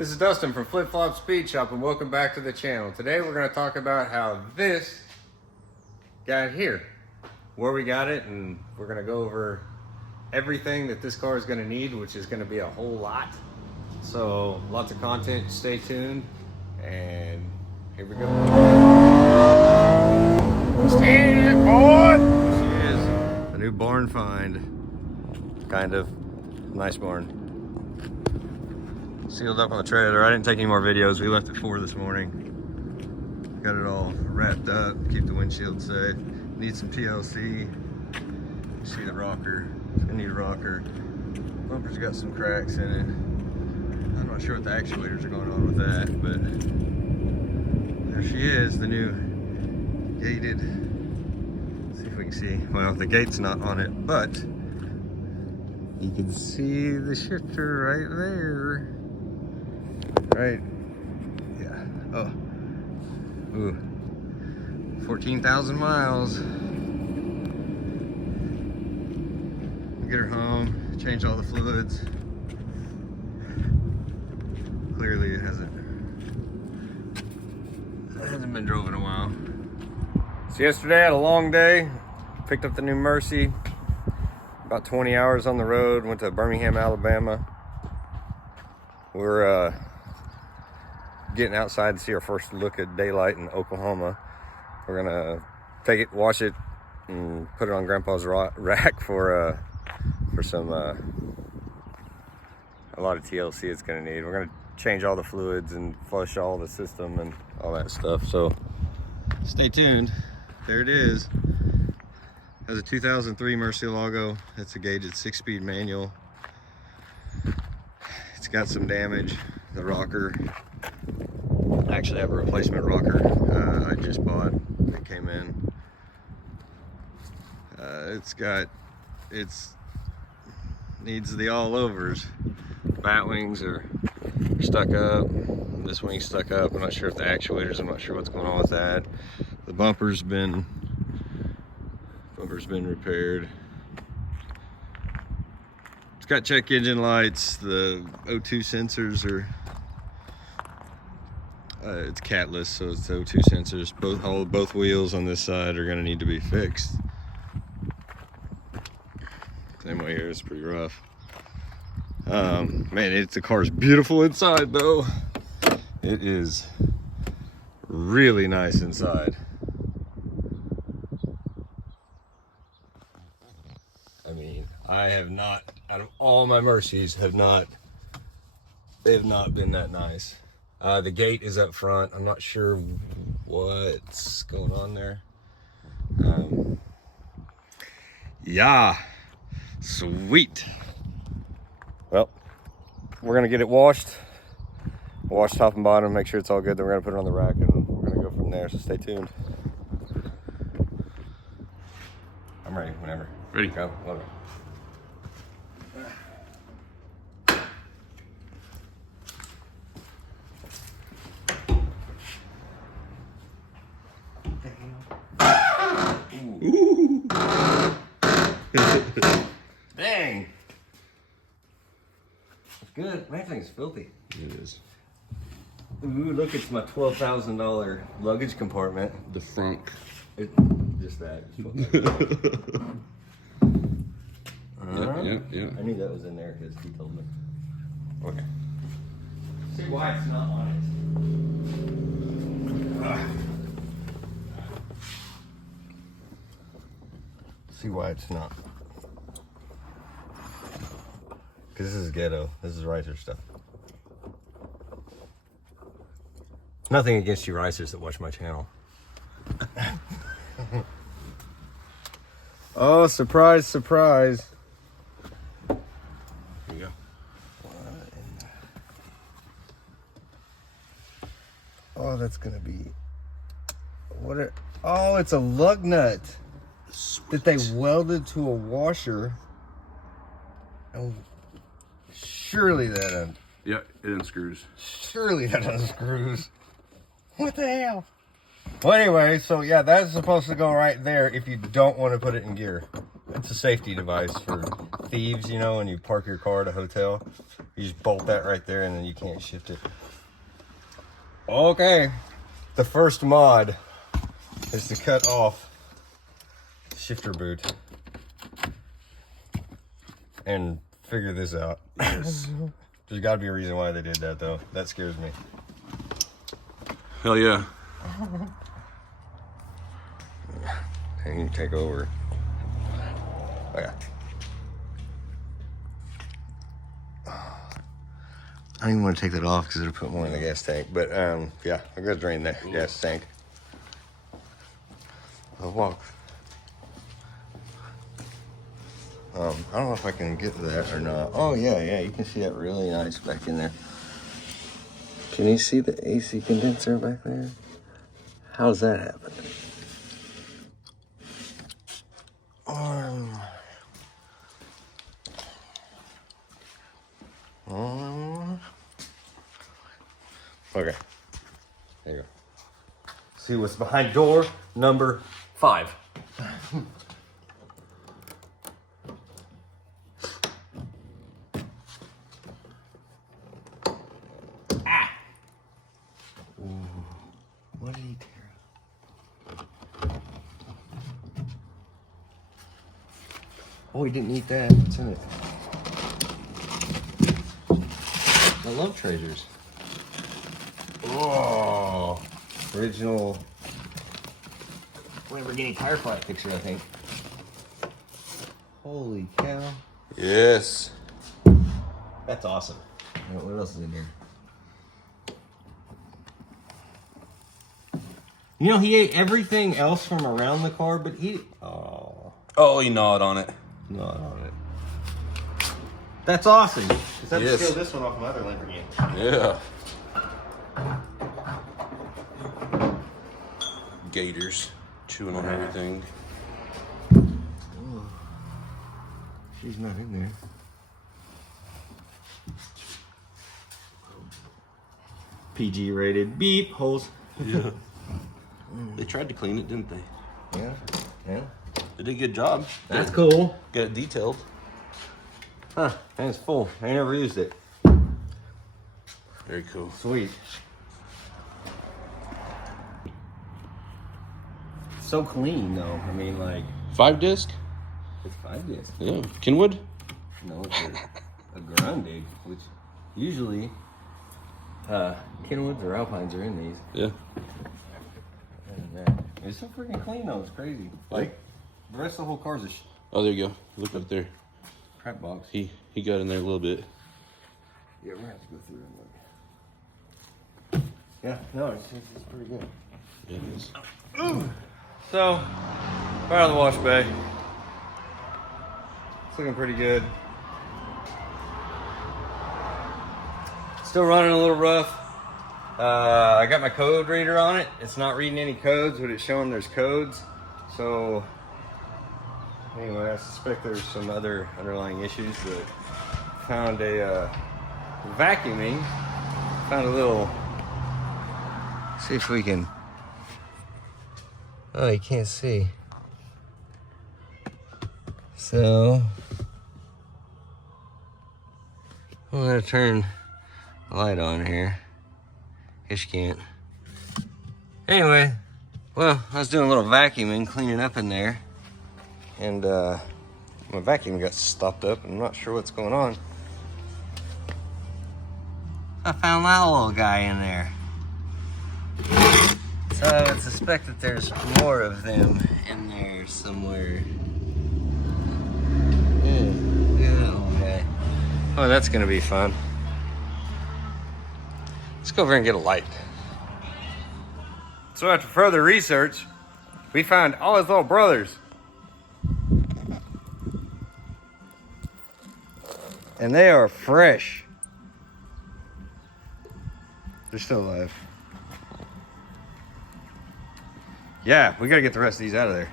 This is Dustin from Flip Flop Speed Shop and welcome back to the channel. Today we're going to talk about how this got here, where we got it, and we're going to go over everything that this car is going to need, which is going to be a whole lot. So lots of content, stay tuned, and here we go. Stand boy! She is a new barn find, kind of. Nice barn. Sealed up on the trailer. I didn't take any more videos. We left at 4 this morning. Got it all wrapped up. Keep the windshield safe. Need some TLC. See the rocker. It's gonna need a rocker. Bumper's got some cracks in it. I'm not sure what the actuators are going on with that, but there she is, the new gated. Let's see if we can see. Well, the gate's not on it, but you can see the shifter right there. Right, yeah, oh, ooh, 14,000 miles. Get her home, change all the fluids. Clearly it hasn't been drove in a while. So yesterday I had a long day, picked up the new Murci, about 20 hours on the road, went to Birmingham, Alabama. We're getting outside to see our first look at daylight in Oklahoma. We're gonna take it, wash it, and put it on Grandpa's rack for some a lot of TLC it's gonna need. We're gonna change all the fluids and flush all the system and all that stuff. So stay tuned. There it is. Has a 2003 Murcielago. It's a gated 6-speed manual. It's got some damage. The rocker. I actually have a replacement rocker I just bought. It came in. It's needs the all overs. Bat wings are stuck up. This wing's stuck up. I'm not sure if the actuators. I'm not sure what's going on with that. The bumper's been repaired. It's got check engine lights. The O2 sensors are. It's catless, so it's O2 sensors. Both wheels on this side are going to need to be fixed. Same way here, it's pretty rough. Man, the car's beautiful inside though. It is really nice inside. I mean, I have not, out of all my Murcis, they have not been that nice. The gate is up front. I'm not sure what's going on there. Yeah, sweet. Well, we're gonna get it washed. Wash top and bottom, make sure it's all good. Then we're gonna put it on the rack and we're gonna go from there, so stay tuned. I'm ready, whenever. Ready. Go, love it. Ooh. Dang. It's good. Man, thing's filthy. It is. Ooh, look, it's my $12,000 luggage compartment. The frunk. Just that. Yeah. I knew that was in there because he told me. Okay. See why it's not on it. See why it's not. Because this is ghetto. This is Ricer stuff. Nothing against you Ricers that watch my channel. Oh, surprise, surprise. Here you go. Oh, that's gonna be oh, it's a lug nut. Sweet. That they welded to a washer. Oh, surely that Yeah, it unscrews. surely that unscrews. What the hell? Well, anyway, so yeah, that's supposed to go right there if you don't want to put it in gear. It's a safety device for thieves, you know, when you park your car at a hotel. You just bolt that right there and then you can't shift it. Okay. The first mod is to cut off shifter boot. And figure this out. Yes. There's got to be a reason why they did that, though. That scares me. Hell yeah. I need to take over. Oh, yeah. I don't even want to take that off because it'll put more in the gas tank. But, yeah, I'm going to drain that gas tank. I'll walk. I don't know if I can get to that or not. Oh, yeah, you can see that really nice back in there. Can you see the AC condenser back there? How's that happen? Okay. There you go. See what's behind door number 5. What did he tear up? Oh, he didn't eat that. What's in it? I love treasures. Oh, original Lamborghini Firefly picture, I think. Holy cow. Yes. That's awesome. What else is in here? You know, he ate everything else from around the car, but he... Oh, he gnawed on it. Not on it. That's awesome. Because I have to Yes. steal this one off my other Lamborghini. Yeah. Gators chewing on everything. Oh, she's not in there. PG rated. Beep. Holes. Yeah. They tried to clean it, didn't they? Yeah. They did a good job. That's cool. Got it detailed. Huh. And it's full. I never used it. Very cool. Sweet. So clean, though. I mean, like... 5-disc? It's 5 discs. Yeah. Kenwood? No, it's a Grande, which usually Kenwoods or Alpines are in these. Yeah. And, it's so freaking clean, though. It's crazy. Like, the rest of the whole car's a Oh, there you go. Look up there. crap box. He got in there a little bit. Yeah, we're gonna have to go through and look. Yeah, no, it's pretty good. Yeah, it is. So, we're out of the wash bay. It's looking pretty good. Still running a little rough. I got my code reader on it. It's not reading any codes, but it's showing there's codes. So, anyway, I suspect there's some other underlying issues, but found a vacuuming. Found a little. See if we can. Oh, you can't see. So, I'm gonna turn the light on here. Guess you can't. Anyway, well, I was doing a little vacuuming, cleaning up in there, and my vacuum got stopped up, and I'm not sure what's going on. I found that little guy in there. So I would suspect that there's more of them in there somewhere. Yeah, look at that little guy. Oh, that's gonna be fun. Let's go over and get a light. So after further research, we found all his little brothers. And they are fresh. They're still alive. Yeah, we gotta get the rest of these out of there.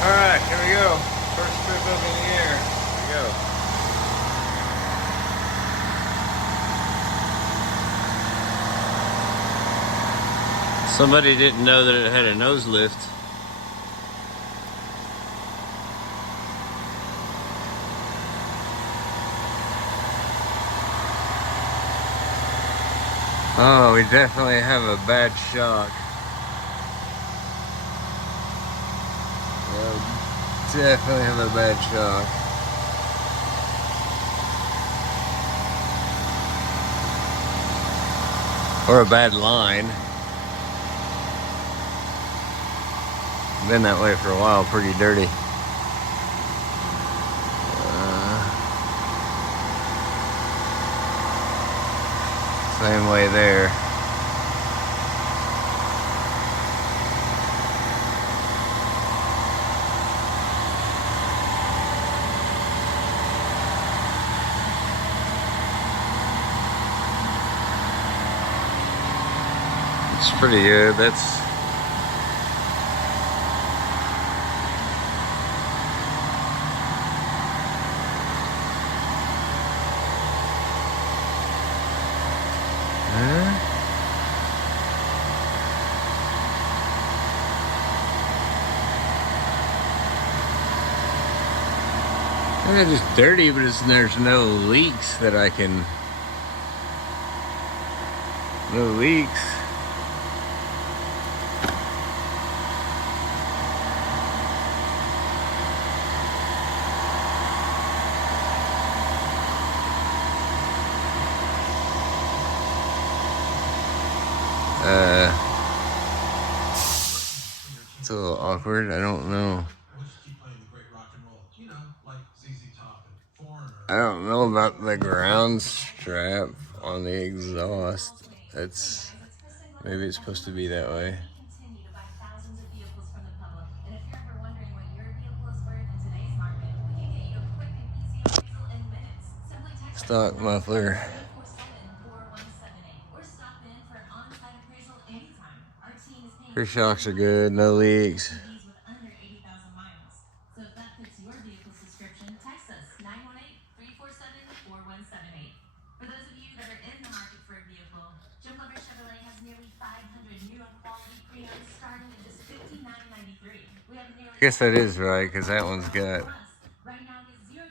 All right, here we go. First trip up in the air. Here we go. Somebody didn't know that it had a nose lift. Oh, we definitely have a bad shock. Definitely have a bad shock. Or a bad line. Been that way for a while, pretty dirty. Same way there. It's pretty good. That's it's just dirty, but there's no leaks that I can. No leaks. It's a little awkward. I don't know. I don't know about the ground strap on the exhaust. That's maybe it's supposed to be that way. Stock muffler. Rear shocks are good, no leaks. I guess that is right, because that one's got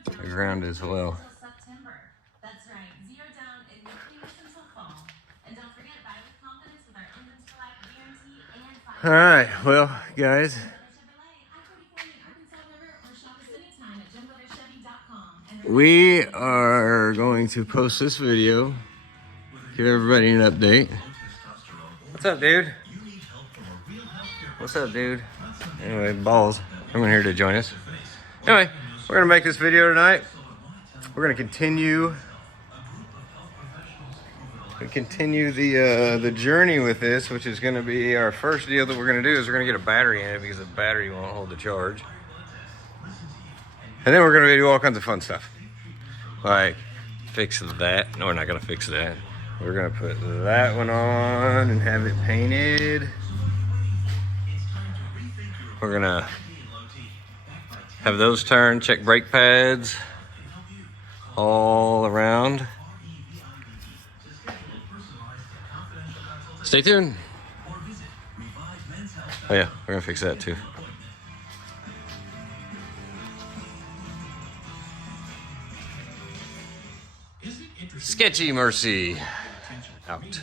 a ground as well. All right, well, guys, we are going to post this video, give everybody an update. What's up, dude? What's up, dude? Anyway, balls coming here to join us. Anyway, we're gonna make this video tonight. We're gonna continue the journey with this, which is gonna be our first deal that we're gonna do is we're gonna get a battery in it because the battery won't hold the charge. And then we're gonna do all kinds of fun stuff. Like fix that. No, we're not gonna fix that. We're gonna put that one on and have it painted. We're gonna have those turned, check brake pads all around. Stay tuned. Oh yeah, we're gonna fix that too. Sketchy Murci out.